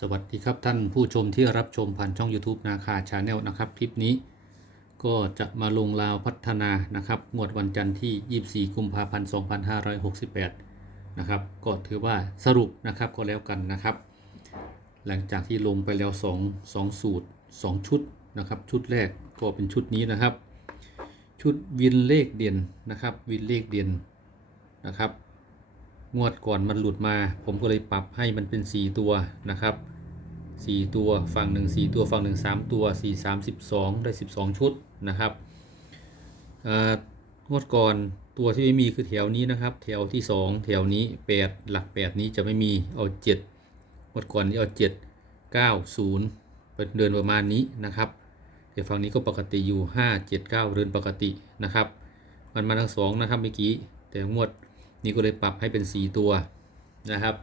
สวัสดีครับท่านผู้ชมที่รับชมผ่านช่อง YouTube นาคาชาแนลนะครับ คลิปนี้ก็จะมาลงราวพัฒนานะครับ งวดวันจันทร์ที่ 24 กุมภาพันธ์ 2568 นะครับ ก็ถือว่าสรุปนะครับก็แล้วกันนะครับ หลังจากที่ลงไปแล้ว 2 2 สูตร 2 ชุดนะครับ ชุดแรกก็เป็นชุดนี้นะครับ ชุดวินเลขเด่นนะครับ วินเลขเด่นนะครับ งวดก่อนมันหลุดมา ผมก็เลยปรับให้มันเป็น 4 ตัวนะครับ 4 ตัวฝั่งหนึ่ง4ตัวฝั่งหนึ่ง3ตัว 4 3 12 ได้ 12 ชุดนะครับงวดก่อนตัวที่ไม่มีคือแถวนี้นะครับแถวที่ 2 แถวนี้ 8 หลัก 8 นี้จะไม่มีเอา7งวดก่อนนี้เอา 7 9 0เป็นเดินประมาณนี้นะครับแต่ฝั่งนี้ก็ปกติอยู่ 5 7 9เดินปกตินะครับ มันมาทั้งสองนะครับเมื่อกี้แต่งวด นี่ก็เลยปรับให้เป็น 4 ตัวนะครับ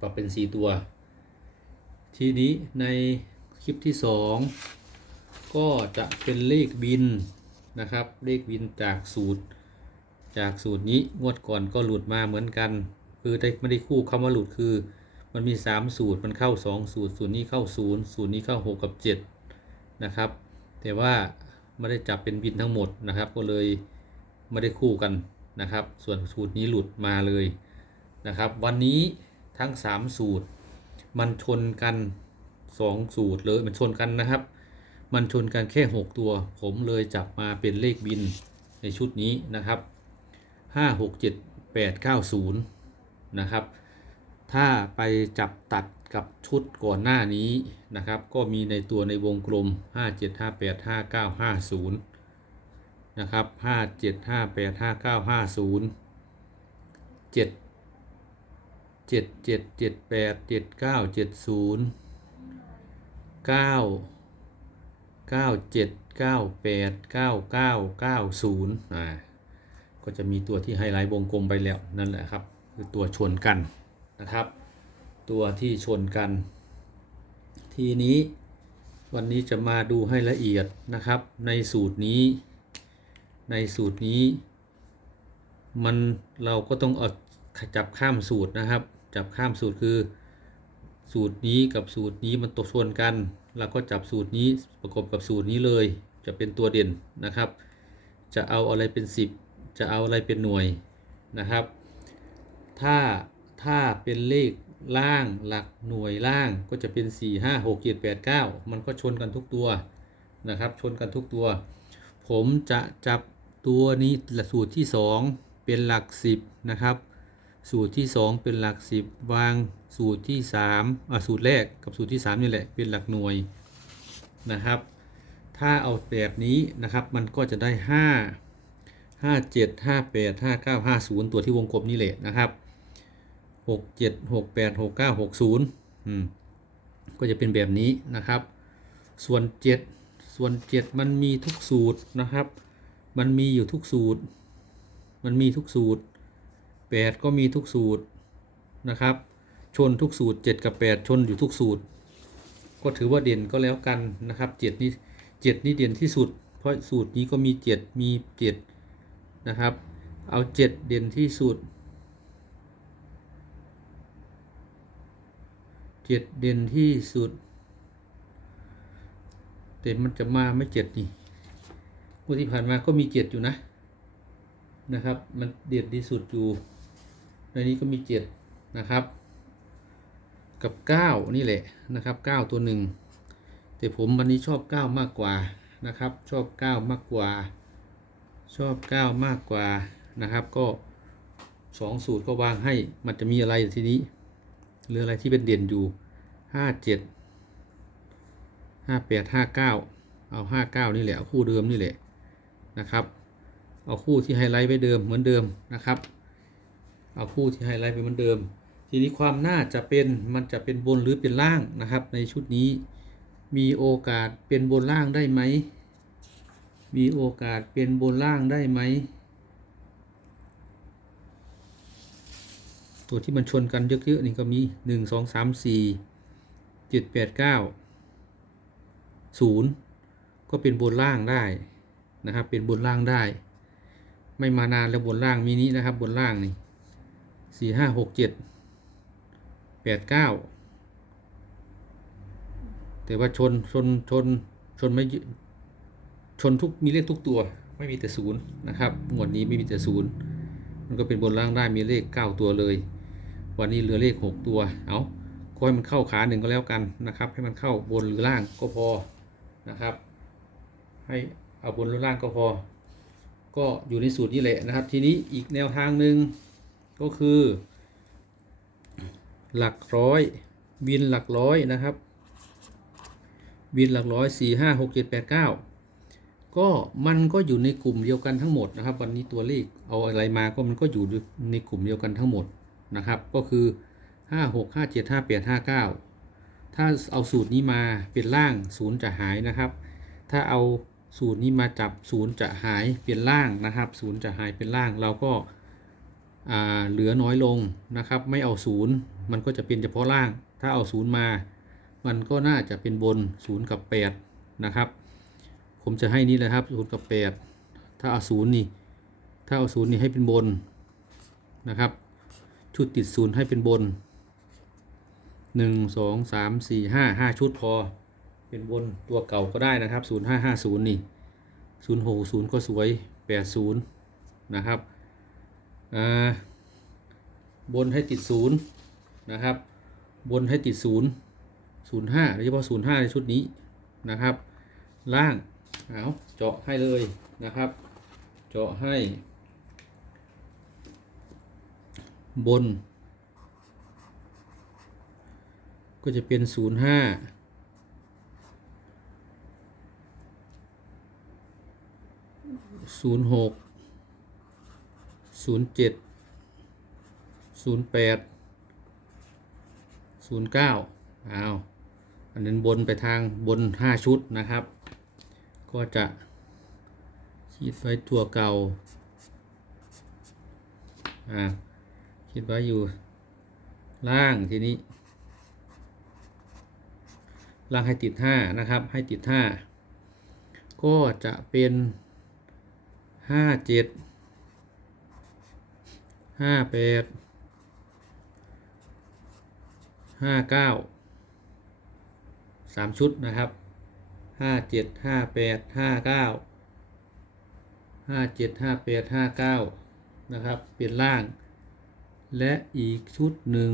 ปรับเป็น 4 ตัว ทีนี้ในคลิปที่ 2 ก็จะเป็นเลขบินนะครับ เลขบินจากสูตร จากสูตรนี้งวดก่อนก็หลุดมาเหมือนกัน คือได้ไม่ได้คู่คำว่าหลุดคือ มันมี 3 สูตรมันเข้า 2 สูตร สูตรนี้เข้า 0 สูตรนี้เข้า 6 กับ 7 นะครับ แต่ว่าไม่ได้จับเป็นบินทั้งหมดนะครับ ก็เลยไม่ได้คู่กัน นะครับ ส่วนสูตรนี้หลุดมาเลยนะครับ วันนี้ทั้ง 3 สูตร มันชนกัน 2 สูตรเลยมันชนกันนะครับ มันชนกันแค่ 6 ตัว ผมเลยจับมาเป็นเลขบินในชุดนี้นะครับ 5 6 7 8 9 0 นะครับ ถ้าไปจับตัดกับชุดก่อนหน้านี้นะครับ ก็มีในตัวในวงกลม 5 7 5 8 5 9 5 0 นะครับห้าเจ็ดห้าแปดห้าเก้าห้าศูนย์เจ็ดเจ็ดเจ็ดเจ็ดแปดเจ็ดเก้าเจ็ดศูนย์เก้าเก้าเจ็ดเก้าแปดเก้าเก้าเก้าศูนย์อ่าก็จะมีตัวที่ไฮไลท์วงกลมไปแล้วนั่นแหละครับคือตัวชนกันนะครับ ตัวที่ชนกัน ทีนี้วันนี้จะมาดูให้ละเอียดนะครับในสูตรนี้ ในสูตรนี้ มันเราก็ต้องเอาจับข้ามสูตรนะครับ จับข้ามสูตรคือ สูตรนี้กับสูตรนี้มันตกชนกันเราก็จับสูตรนี้ประกบกับสูตรนี้เลย จะเป็นตัวเด่นนะครับ จะเอาอะไรเป็น 10 จะเอาอะไรเป็นหน่วยนะครับ ถ้าถ้าเป็นเลขล่างหลักหน่วยล่างก็จะเป็น 4 5 6 7 8 9 มันก็ชนกันทุกตัวนะครับ ชนกันทุกตัว ผมจะจับตัวนี้สูตรที่ 2 เป็นหลัก 10 นะครับ สูตรที่ 2 เป็นหลัก 10 วางสูตรที่3อ่าสูตรแรกกับสูตรที่ 3 นี่แหละเป็นหลักหน่วยนะครับ ถ้าเอาแบบนี้นะครับมันก็จะได้ 5 5 7 5 8 5 9 5 0 ตัวที่วงกลมนี่แหละนะครับ 6 7 6 8 6 9 6 0อืมก็จะเป็นแบบนี้นะครับ ส่วน 7 ส่วน7มันมีทุกสูตรนะครับ มันมีอยู่ทุกสูตร มันมีทุกสูตร8ก็มีทุกสูตรนะครับ ชนทุกสูตร7กับ8ชนอยู่ทุกสูตร ก็ถือว่าเด่นก็แล้วกันนะครับ7นี่7นี่เด่นที่สุด เพราะสูตรนี้ก็มี7มี7นะครับ เอา7เด่นที่สุด7เด่นที่สุด แต่มันจะมาไม่7นี่งวดที่ผ่านมาก็มีเจ็ดอยู่นะนะครับ มันเด็ดที่สุดอยู่ ในนี้ก็มีเจ็ดนะครับ กับเก้านี่แหละนะครับเก้าตัวหนึ่งแต่ผมวันนี้ชอบเก้ามากกว่านะครับ ชอบเก้ามากกว่า ชอบเก้ามากกว่านะครับก็สองสูตรก็วางให้มันจะมีอะไรทีนี้ หรืออะไรที่เป็นเด่นอยู่ห้าเจ็ด ห้าแปดห้าเก้าเอาห้าเก้านี่แหละ เอาคู่เดิมนี่แหละนะครับ เอาคู่ที่ไฮไลท์ไว้เดิมเหมือนเดิมนะครับ เอาคู่ที่ไฮไลท์ไปเหมือนเดิม ทีนี้ความน่าจะเป็นมันจะเป็นบนหรือเป็นล่างนะครับ ในชุดนี้มีโอกาสเป็นบนล่างได้ไหม มีโอกาสเป็นบนล่างได้ไหม ตัวที่มันชนกันเยอะๆนี่ก็มีหนึ่งสองสามสี่เจ็ดแปดเก้าศูนย์ก็เป็นบนล่างได้นะครับ เป็นบนล่างได้ ไม่มานานแล้วบนล่างมีนี้นะครับ บนล่างนี่สี่ห้าหกเจ็ดแปดเก้าแต่ว่าชนชนชนชนไม่ชนทุกมีเลขทุกตัว ไม่มีแต่ศูนย์นะครับงวดนี้ไม่มีแต่ศูนย์มันก็เป็นบนล่างได้มีเลข 9 ตัวเลย วันนี้เหลือเลข 6 ตัว เอาขอให้มันเข้าขาหนึ่งก็แล้วกันนะครับ ให้มันเข้าบนหรือล่างก็พอ นะครับ ให้เอาบนลดล่างก็พอ ก็อยู่ในสูตรนี้แหละนะครับ ทีนี้อีกแนวทางหนึ่งก็คือ หลักร้อย วินหลักร้อยนะครับ วินหลักร้อยสี่ห้าหกเจ็ดแปดเก้าก็มันก็อยู่ในกลุ่มเดียวกันทั้งหมดนะครับ วันนี้ตัวเลขเอาอะไรมาก็มันก็อยู่ในกลุ่มเดียวกันทั้งหมดนะครับ ก็คือห้าหกห้าเจ็ดห้าแปดห้าเก้า ถ้าเอาสูตรนี้มาเป็นล่างศูนย์จะหายนะครับ ถ้าเอาสูตรนี้มาจับศูนย์จะหายเป็นล่างนะครับศูนย์จะหายเป็นล่างเราก็เหลือน้อยลงนะครับ ไม่เอาศูนย์มันก็จะเป็นเฉพาะล่าง ถ้าเอาศูนย์มา มันก็น่าจะเป็นบนศูนย์กับแปดนะครับ ผมจะให้นี่เลยครับศูนย์กับแปดถ้าเอาศูนย์นี่ถ้าเอาศูนย์นี่ให้เป็นบนนะครับ ชุดติดศูนย์ให้เป็นบน หนึ่งสองสามสี่ห้าห้าชุดพอ เป็นบนตัวเก่าก็ได้นะครับศูนย์ห้าห้าศูนย์นี่ศูนย์หกศูนย์ก็สวยแปดศูนย์นะครับอ่าบนให้ติดศูนย์นะครับ บนให้ติดศูนย์ศูนย์ห้าโดยเฉพาะศูนย์ห้าในชุดนี้นะครับ ล่างเอาเจาะให้เลยนะครับ เจาะให้ บน ก็จะเป็นศูนย์ห้าศูนย์หกศูนย์เจ็ดศูนย์แปดศูนย์เก้าอ้าวอันนั้นบนไปทางบนห้าชุดนะครับ ก็จะขีดไว้ตัวเก่าอ่าคิดไว้อยู่ล่างทีนี้ ล่างให้ติดห้านะครับ ให้ติดห้าก็จะเป็นห้าเจ็ดห้าแปดห้าเก้าสามชุดนะครับห้าเจ็ดห้าแปดห้าเก้าห้าเจ็ดห้าแปดห้าเก้านะครับ เป็นล่าง และอีกชุดหนึ่ง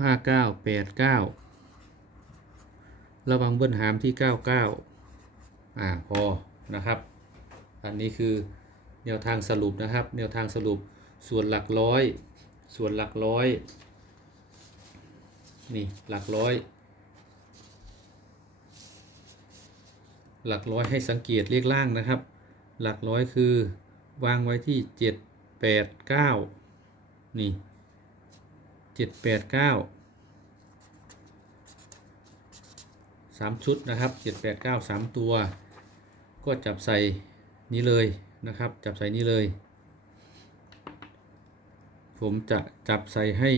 ห้าเก้าแปดเก้าระวังเบิ้ลหามที่เก้าเก้าอ่าพอนะครับ อันนี้คือแนวทางสรุปนะครับ แนวทางสรุปส่วนหลักร้อย ส่วนหลักร้อย นี่หลักร้อย หลักร้อยให้สังเกตเลขล่างนะครับ หลักร้อยคือวางไว้ที่เจ็ดแปดเก้านี่ เจ็ดแปดเก้าสามชุดนะครับเจ็ดแปดเก้าสามตัว ก็จับใส่นี้เลยนะครับ จับใส่นี้เลย ผมจะจับใส่ให้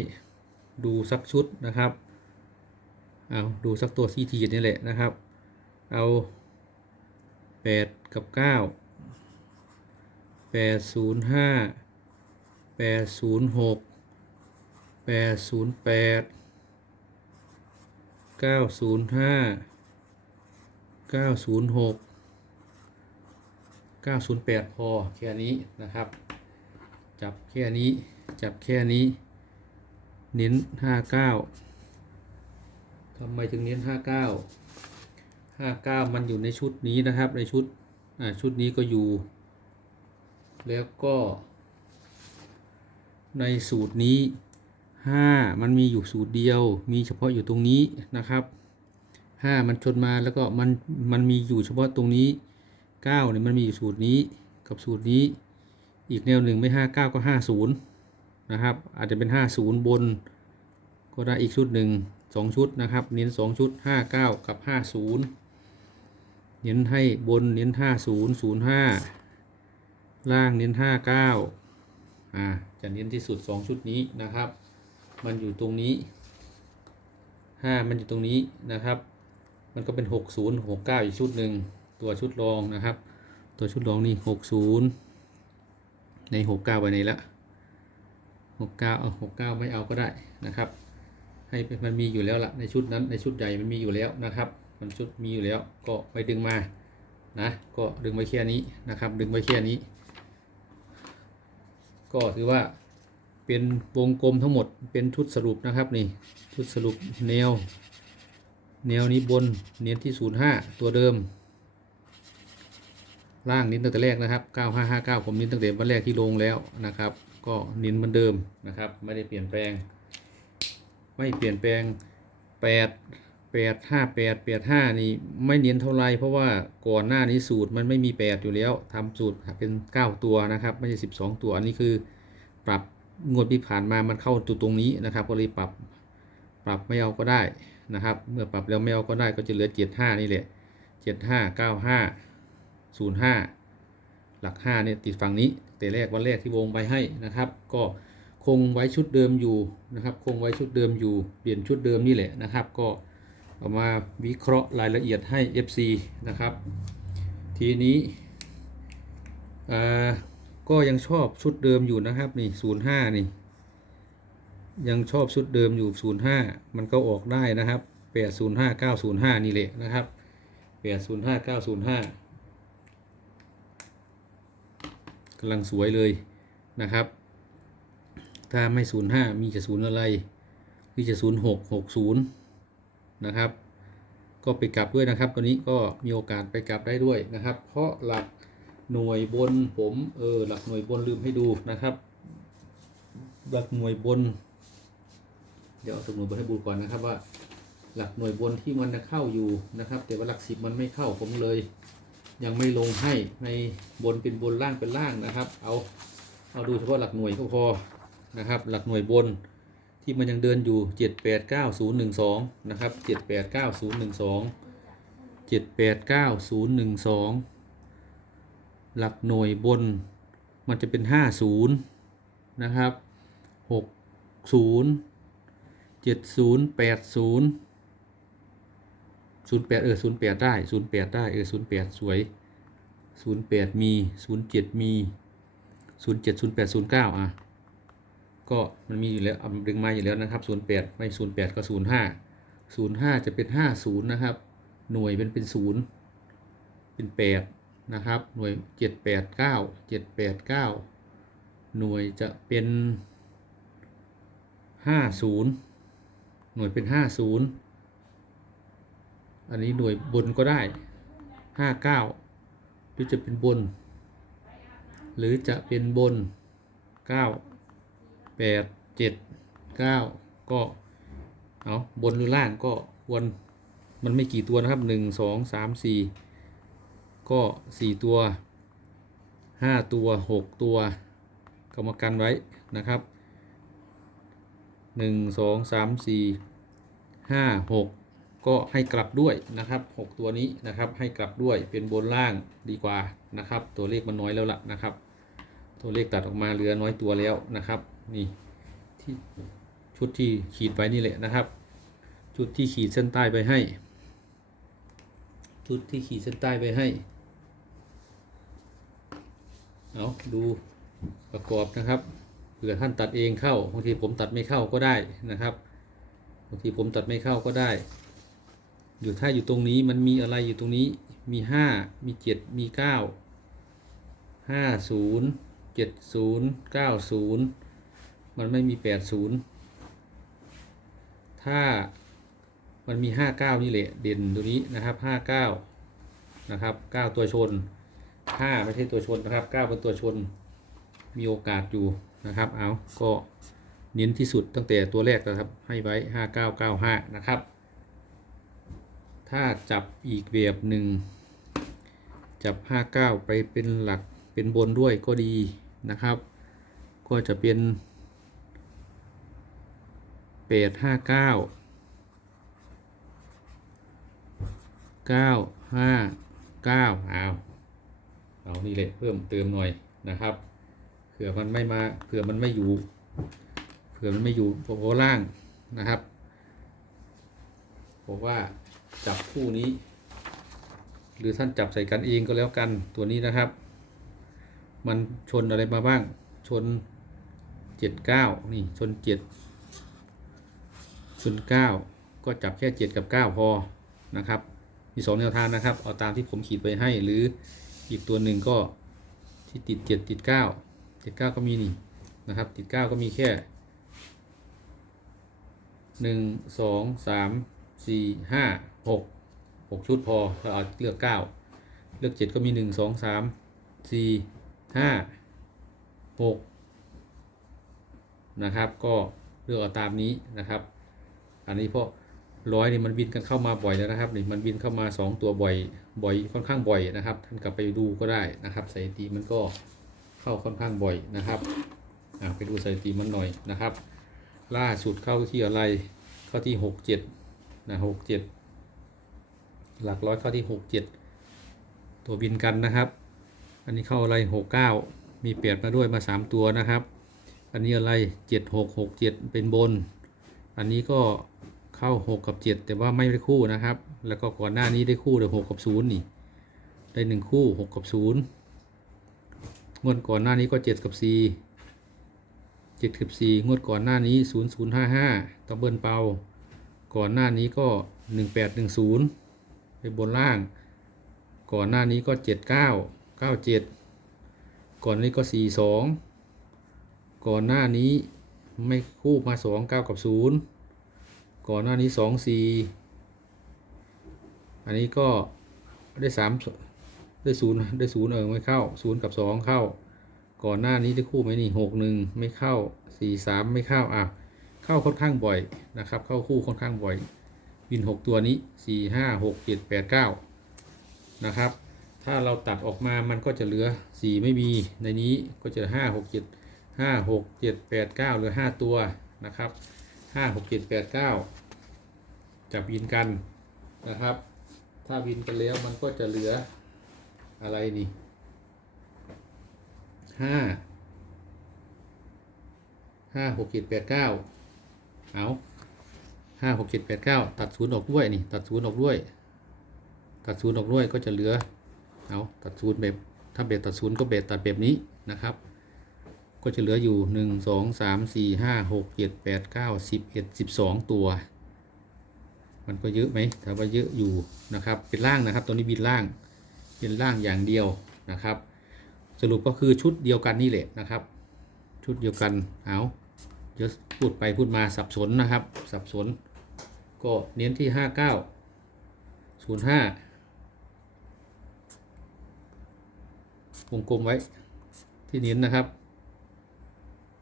ดูสักชุดนะครับ เอาดูสักตัวที่ทีนี่แหละนะครับ เอา8กับ 9 8 0 5 8 0 6 8 0 8 9 0 5 9 0 6 9 0 8พอแค่นี้นะครับ จับแค่นี้จับแค่นี้ เน้น59ทำไมถึงเน้น59 59มันอยู่ในชุดนี้นะครับ ในชุดอ่าชุดนี้ก็อยู่ แล้วก็ ในสูตรนี้ 5 มันมีอยู่สูตรเดียว มีเฉพาะอยู่ตรงนี้นะครับ 5 มันชนมาแล้วก็มันมันมีอยู่เฉพาะตรงนี้9เนี่ยมันมีอยู่สูตรนี้กับสูตรนี้ อีกแนวหนึ่งไม่ 59 ก็ 50 นะครับ อาจจะเป็น 50 บน ก็ได้อีกชุดหนึ่งสองชุดนะครับ เน้นสองชุด 59 กับ 50 เน้นให้บนเน้น 50 05 ล่างเน้น 59อ่าจะเน้นที่สุด 2 ชุดนี้นะครับ มันอยู่ตรงนี้5มันอยู่ตรงนี้นะครับ มันก็เป็น60 69อีกชุดหนึ่งตัวชุดรองนะครับ ตัวชุดรองนี่60ใน69ไปไหนละ69เอา69ไม่เอาก็ได้นะครับ ให้มันมีอยู่แล้วละในชุดนั้นในชุดใหญ่มันมีอยู่แล้วนะครับ มันชุดมีอยู่แล้วก็ไปดึงมานะก็ดึงไว้แค่นี้นะครับ ดึงไว้แค่นี้ ก็ถือว่า เป็นวงกลมทั้งหมดเป็นชุดสรุปนะครับนี่ชุดสรุปแนว แนวนี้บนเน้นที่ 05 ตัวเดิม ล่างนิ้นตั้งแต่แรกนะครับ 9559 ผมนิ้นตั้งแต่วันแรกที่ลงแล้วนะครับ ก็นิ้นเหมือนเดิมนะครับ ไม่ได้เปลี่ยนแปลง ไม่เปลี่ยนแปลง 8 8 5 8 8 5 นี่ไม่เน้นเท่าไรเพราะว่าก่อนหน้านี้สูตรมันไม่มี 8 อยู่แล้วทำสูตรเป็น 9 ตัวนะครับ ไม่ใช่ 12 ตัวอันนี้คือปรับ งวดที่ผ่านมามันเข้าจุดตรงนี้นะครับ ก็เลยปรับปรับไม่เอาก็ได้นะครับ เมื่อปรับแล้วไม่เอาก็ได้ก็จะเหลือ 75 นี่แหละ 75 95 05 หลัก5เนี่ยติดฝั่งนี้ แต่แรกวันแรกที่วงไปให้นะครับ ก็คงไว้ชุดเดิมอยู่นะครับ คงไว้ชุดเดิมอยู่เปลี่ยนชุดเดิมนี่แหละนะครับ ก็เอามาวิเคราะห์รายละเอียดให้ FC นะครับ ทีนี้อ่า ก็ยังชอบชุดเดิมอยู่นะครับนี่05นี่ ยังชอบชุดเดิมอยู่05มันก็ออกได้นะครับ805 905นี่แหละนะครับ805 905กำลังสวยเลยนะครับ ถ้าไม่05มีจะศูนย์อะไรหรือจะ06 60นะครับ ก็ไปกลับด้วยนะครับ ตัวนี้ก็มีโอกาสไปกลับได้ด้วยนะครับ เพราะหลัก หน่วยบนผมเออหลักหน่วยบนลืมให้ดูนะครับ หลักหน่วยบน เดี๋ยวเอาตัวหน่วยบนให้ดูก่อนนะครับว่า หลักหน่วยบนที่มันจะเข้าอยู่นะครับ แต่ว่าหลักสิบมันไม่เข้าผมเลย ยังไม่ลงให้ในบนเป็นบนล่างเป็นล่างนะครับ เอาเอาดูเฉพาะหลักหน่วยก็พอนะครับ หลักหน่วยบนที่มันยังเดินอยู่ 7 8 9 0 1 2 นะครับ 7 8 9 0 1 2 7 8 9 0 1 2 หลักหน่วยบนมันจะเป็น 50 นะครับ 60 70 80 08เออ08 ได้ 08 ได้เออ08 สวย 08 มี 07 มี 07 08 09 อะ ก็มันมีอยู่แล้วเอาดึงมาอยู่แล้วนะครับ 08 ไม่ 08 ก็ 05 05 จะเป็น 50 นะครับ หน่วยเป็นเป็น 0 เป็น 8 นะครับ หน่วย 789 789 หน่วยจะเป็น 50 หน่วยเป็น 50 อันนี้หน่วยบนก็ได้ 59 หรือจะเป็นบน หรือจะเป็นบน 9 8 7 9 ก็เอาบนหรือล่างก็ควรมันไม่กี่ตัวนะครับ 1 2 3 4 ก็ 4 ตัว 5 ตัว 6 ตัวกรรมกันไว้นะครับ 1 2 3 4 5 6 ก็ให้กลับด้วยนะครับ 6 ตัวนี้นะครับให้กลับด้วยเป็นบนล่างดีกว่านะครับ ตัวเลขมันน้อยแล้วล่ะนะครับ ตัวเลขตัดออกมาเหลือน้อยตัวแล้วนะครับนี่ที่ชุดที่ขีดไว้นี่แหละนะครับ ชุดที่ขีดเส้นใต้ไปให้ ชุดที่ขีดเส้นใต้ไปให้ เอาดูประกอบนะครับเผื่อท่านตัดเองเข้าบางทีผมตัดไม่เข้าก็ได้นะครับบางทีผมตัดไม่เข้าก็ได้ อยู่ถ้าอยู่ตรงนี้มันมีอะไรอยู่ตรงนี้มีห้ามีเจ็ดมีเก้าห้าศูนย์เจ็ดศูนย์เก้าศูนย์มันไม่มีแปดศูนย์ถ้ามันมีห้าเก้านี่แหละเด่นตัวนี้นะครับห้าเก้านะครับเก้าตัวชน ห้าไม่ใช่ตัวชนนะครับเก้าเป็นตัวชนมีโอกาสอยู่นะครับ เอาก็เน้นที่สุดตั้งแต่ตัวแรกนะครับ ให้ไว้ห้าเก้าเก้าห้านะครับ ถ้าจับอีกแบบหนึ่งจับ59ไปเป็นหลักเป็นบนด้วยก็ดีนะครับ ก็จะเป็น859 959เอา เอานี่เลยเพิ่มเติมหน่อยนะครับเผื่อมันไม่มาเผื่อมันไม่อยู่เผื่อมันไม่อยู่โผล่างนะครับผมว่าจับคู่นี้ หรือท่านจับใส่กันเองก็แล้วกันตัวนี้นะครับ มันชนอะไรมาบ้าง ชนเจ็ดเก้านี่ชนเจ็ดส่วนเก้าก็จับแค่เจ็ดกับเก้าพอนะครับ มีสองแนวทางนะครับ เอาตามที่ผมขีดไว้ให้หรือ อีกตัวหนึ่งก็ที่ติดเจ็ดติดเก้าติดเก้าก็มีนี่นะครับ ติดเก้าก็มีแค่หนึ่งสองสามสี่ห้าหกหกชุดพอก็เอาเลือกเก้าเลือกเจ็ดก็มีหนึ่งสองสามสี่ห้าหกนะครับ ก็เลือกเอาตามนี้นะครับ อันนี้เพราะ ร้อยนี่มันบินกันเข้ามาบ่อยแล้วนะครับนี่มันบินเข้ามาสองตัวบ่อยบ่อยค่อนข้างบ่อยนะครับ ท่านกลับไปดูก็ได้นะครับสถิติมันก็เข้าค่อนข้างบ่อยนะครับไปดูสถิติมันหน่อยนะครับ ล่าสุดเข้าที่อะไรเข้าที่หกเจ็ดนะหกเจ็ดหลักร้อยเข้าที่หกเจ็ดตัวบินกันนะครับ อันนี้เข้าอะไรหกเก้ามีเปลี่ยนมาด้วยมาสามตัวนะครับ อันนี้อะไรเจ็ดหกหกเจ็ดเป็นบน อันนี้ก็ เข้า6กับ7แต่ว่าไม่ได้คู่นะครับ แล้วก็ก่อนหน้านี้ได้คู่เลย6กับ0นี่ ได้1คู่6กับ0งวดก่อนหน้านี้ก็7กับ4 7กับ4งวดก่อนหน้านี้0 0 5 5ต้องเบิ้ลเป่าก่อนหน้านี้ก็1 8 1 0ไปบนล่าง ก่อนหน้านี้ก็7 9 9 7ก่อนนี้ก็4 2ก่อนหน้านี้ไม่คู่มา2 9กับ0 ก่อนหน้านี้2 4อันนี้ก็ได้3ได้0ได้0เออไม่เข้า0กับ2เข้า ก่อนหน้านี้ได้คู่ไหมนี่6 1ไม่เข้า4 3ไม่เข้าอะเข้าค่อนข้างบ่อยนะครับ เข้าคู่ค่อนข้างบ่อย วิน6ตัวนี้4 5 6 7 8 9นะครับ ถ้าเราตัดออกมามันก็จะเหลือ4ไม่มีในนี้ก็จะ5 6 7ห้าหกเจ็ดแปดเก้าหรือห้าตัวนะครับ ห้าหกเจ็ดแปดเก้าจับวินกันนะครับ ถ้าวินกันแล้วมันก็จะเหลืออะไรนี่ห้าห้าหกเจ็ดแปดเก้าเอาห้าหกเจ็ดแปดเก้าตัดศูนย์ออกด้วยนี่ตัดศูนย์ออกด้วย ตัดศูนย์ออกด้วยก็จะเหลือเอาตัดศูนย์แบบถ้าเบ็ดตัดศูนย์ก็เบ็ดตัดแบบนี้นะครับ ก็จะเหลืออยู่หนึ่งสองสามสี่ห้าหกเจ็ดแปดเก้าสิบเอ็ดสิบสองตัว มันก็เยอะไหมแต่ว่าเยอะอยู่นะครับ เป็นล่างนะครับ ตัวนี้บินล่าง เป็นล่างอย่างเดียวนะครับ สรุปก็คือชุดเดียวกันนี่แหละนะครับ ชุดเดียวกัน เอาเดี๋ยวพูดไปพูดมาสับสนนะครับ สับสน ก็เน้นที่ห้าเก้าศูนย์ห้าวงกลมไว้ที่เน้นนะครับ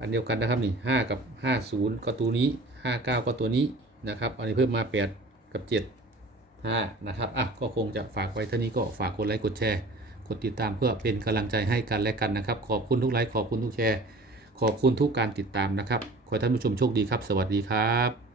อันเดียวกันนะครับนี่ห้ากับห้าศูนย์ก็ตัวนี้ห้าเก้าก็ตัวนี้นะครับอันนี้เพิ่มมาแปดกับเจ็ดห้านะครับอะก็คงจะฝากไว้เท่านี้ก็ฝากกดไลค์กดแชร์กดติดตามเพื่อเป็นกำลังใจให้กันและกันนะครับ ขอบคุณทุกไลค์ขอบคุณทุกแชร์ ขอบคุณทุกการติดตามนะครับขอให้ท่านผู้ชมโชคดีครับ สวัสดีครับ